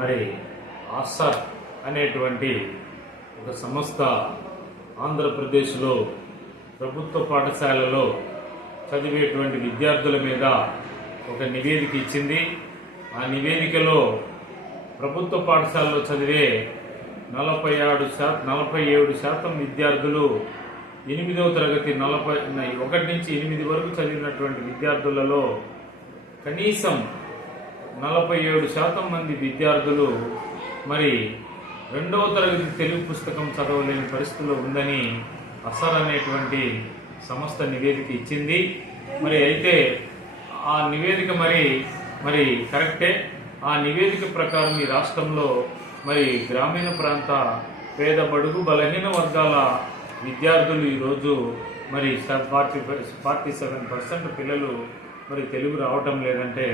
మరి ఆసర్ అనేటువంటి ఒక సంస్థ ఆంధ్రప్రదేశ్లో ప్రభుత్వ పాఠశాలలో చదివేటువంటి విద్యార్థుల మీద ఒక నివేదిక ఇచ్చింది. ఆ నివేదికలో ప్రభుత్వ పాఠశాలలో చదివే 47% విద్యార్థులు 8వ తరగతి 1 నుంచి 8 వరకు చదివినటువంటి విద్యార్థులలో కనీసం 47% మంది విద్యార్థులు మరి 2వ తరగతి తెలుగు పుస్తకం చదవలేని పరిస్థితిలో ఉందని అసర్ అనేటువంటి సంస్థ నివేదిక ఇచ్చింది. మరి అయితే ఆ నివేదిక మరి కరెక్టే. ఆ నివేదిక ప్రకారం ఈ రాష్ట్రంలో మరి గ్రామీణ ప్రాంత పేద బడుగు బలహీన వర్గాల విద్యార్థులు ఈరోజు మరి 47% పిల్లలు మరి తెలుగు రావటం లేదంటే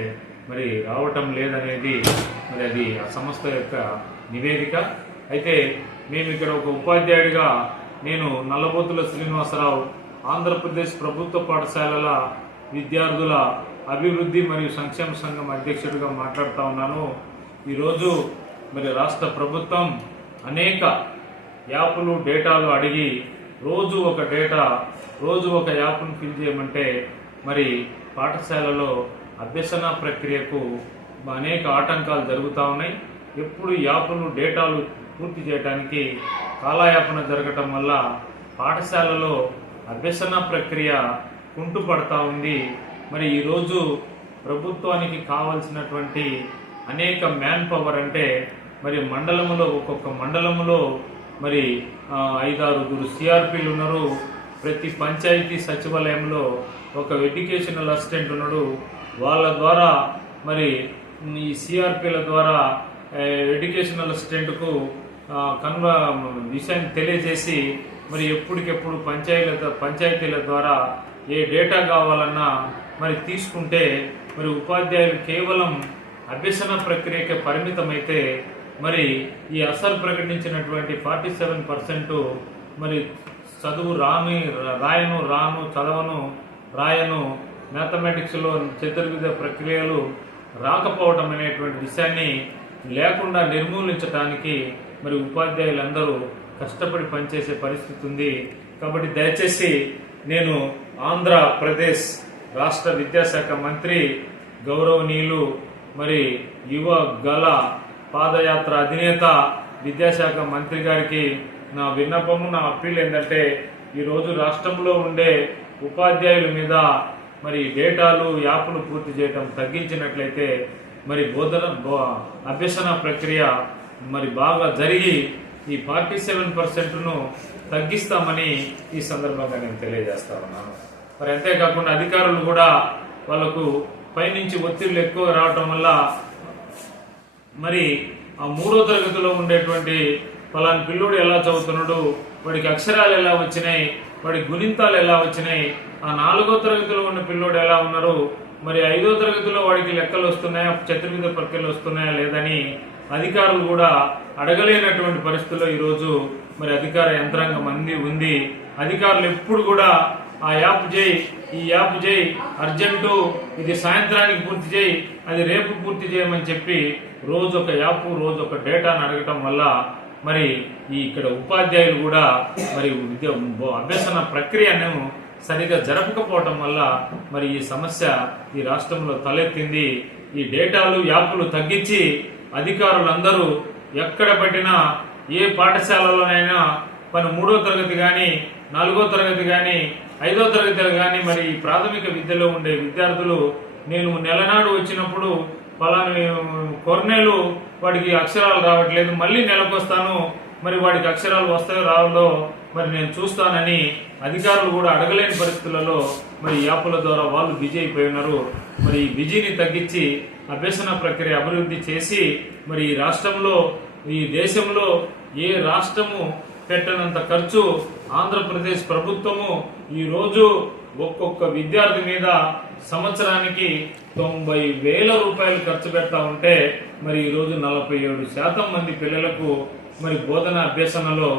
మరి రావటం లేదనేది మరి అది ఆ సంస్థ యొక్క నివేదిక. అయితే మేము ఇక్కడ ఒక ఉపాధ్యాయుడిగా నేను నల్లబోతుల శ్రీనివాసరావు ఆంధ్రప్రదేశ్ ప్రభుత్వ పాఠశాలల విద్యార్థుల అభివృద్ధి మరియు సంక్షేమ సంఘం అధ్యక్షుడిగా మాట్లాడుతూ ఉన్నాను. ఈరోజు మరి రాష్ట్ర ప్రభుత్వం అనేక యాప్లు డేటాలు అడిగి రోజు ఒక యాప్ను ఫిల్ చేయమంటే మరి పాఠశాలలో అభ్యసన ప్రక్రియకు అనేక ఆటంకాలు జరుగుతూ ఉన్నాయి. ఎప్పుడు యాప్లు డేటాలు పూర్తి చేయడానికి కాలయాపన జరగటం వల్ల పాఠశాలలో అభ్యసన ప్రక్రియ కుంటుపడతా ఉంది. మరి ఈరోజు ప్రభుత్వానికి కావాల్సినటువంటి అనేక మ్యాన్ పవర్ అంటే మరి ఒక్కొక్క మండలంలో మరి 5-6 సిఆర్పీలు ఉన్నారు. ప్రతి పంచాయతీ సచివాలయంలో ఒక ఎడ్యుకేషనల్ అసిస్టెంట్ ఉన్నాడు. వాళ్ళ ద్వారా మరి ఈ సిఆర్పీల ద్వారా ఎడ్యుకేషనల్ అసిస్టెంట్కు విషయాన్ని తెలియజేసి మరి ఎప్పటికెప్పుడు పంచాయతీల ద్వారా ఏ డేటా కావాలన్నా మరి తీసుకుంటే మరి ఉపాధ్యాయులు కేవలం అభ్యసన ప్రక్రియకే పరిమితమైతే మరి ఈ అసర్ ప్రకటించినటువంటి 47% మరి చదువు రాయను మ్యాథమెటిక్స్లో చతుర్విధ ప్రక్రియలు రాకపోవడం అనేటువంటి విషయాన్ని లేకుండా నిర్మూలించడానికి మరి ఉపాధ్యాయులందరూ కష్టపడి పనిచేసే పరిస్థితి ఉంది. కాబట్టి దయచేసి నేను ఆంధ్రప్రదేశ్ రాష్ట్ర విద్యాశాఖ మంత్రి గౌరవనీయులు మరి యువ గల పాదయాత్ర అధినేత విద్యాశాఖ మంత్రి గారికి నా విన్నపము, నా అప్పీల్ ఏంటంటే ఈరోజు రాష్ట్రంలో ఉండే ఉపాధ్యాయుల మీద మరి డేటాలు యాప్లు పూర్తి చేయడం తగ్గించినట్లయితే మరి అభ్యసన ప్రక్రియ మరి బాగా జరిగి ఈ 47%ను తగ్గిస్తామని ఈ సందర్భంగా నేను తెలియజేస్తా ఉన్నాను. మరి అంతేకాకుండా అధికారులు కూడా వాళ్ళకు పైనుంచి ఒత్తిళ్లు ఎక్కువ రావటం వల్ల మరి ఆ 3వ తరగతిలో ఉండేటువంటి ఫలాని పిల్లోడు ఎలా చదువుతున్నాడు, వాడికి అక్షరాలు ఎలా వచ్చినాయి, వాడికి గుణింతాలు ఎలా వచ్చినాయి, ఆ 4వ తరగతిలో ఉన్న పిల్లోడు ఎలా ఉన్నారు, మరి 5వ తరగతిలో వాడికి లెక్కలు వస్తున్నాయా, చతుర్విధ ప్రక్రియలు వస్తున్నాయా లేదని అధికారులు కూడా అడగలేనటువంటి పరిస్థితుల్లో ఈరోజు మరి అధికార యంత్రాంగం ఉంది. అధికారులు ఎప్పుడు కూడా ఆ యాప్ చేయి, ఈ యాప్ చేయి, అర్జెంటు, ఇది సాయంత్రానికి పూర్తి చేయి, అది రేపు పూర్తి చేయమని చెప్పి రోజు ఒక యాప్, రోజు ఒక డేటాను అడగటం వల్ల మరి ఇక్కడ ఉపాధ్యాయులు కూడా మరి అభ్యసన ప్రక్రియను సరిగా జరపకపోవటం వల్ల మరి ఈ సమస్య ఈ రాష్ట్రంలో తలెత్తింది. ఈ డేటాలు యాప్లు తగ్గించి అధికారులందరూ ఎక్కడ పట్టినా ఏ పాఠశాలలోనైనా 3వ తరగతి కానీ 4వ తరగతి కానీ 5వ తరగతి కానీ మరి ప్రాథమిక విద్యలో ఉండే విద్యార్థులు నేను నెలనాడు వచ్చినప్పుడు పలాని కొర్నేలు వాడికి అక్షరాలు రావట్లేదు, మళ్ళీ నెలకొస్తాను, మరి వాడికి అక్షరాలు వస్తాయో రావలో మరి నేను చూస్తానని అధికారులు కూడా అడగలేని పరిస్థితులలో మరి యాప్ల ద్వారా వాళ్ళు బిజీ అయిపోయి ఉన్నారు. మరి ఈ బిజీని తగ్గించి అభ్యసన ప్రక్రియ అభివృద్ధి చేసి మరి ఈ రాష్ట్రంలో, ఈ దేశంలో ఏ రాష్ట్రము పెట్టనంత ఖర్చు ఆంధ్రప్రదేశ్ ప్రభుత్వము ఈరోజు ఒక్కొక్క విద్యార్థి మీద సంవత్సరానికి 90,000 రూపాయలు ఖర్చు పెడతా ఉంటే మరి ఈరోజు 47% మంది పిల్లలకు మరి బోధన అభ్యసనలో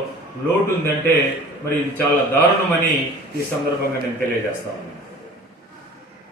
లోటు ఉందంటే మరి ఇది చాలా దారుణమని ఈ సందర్భంగా నేను తెలియజేస్తా ఉన్నాను.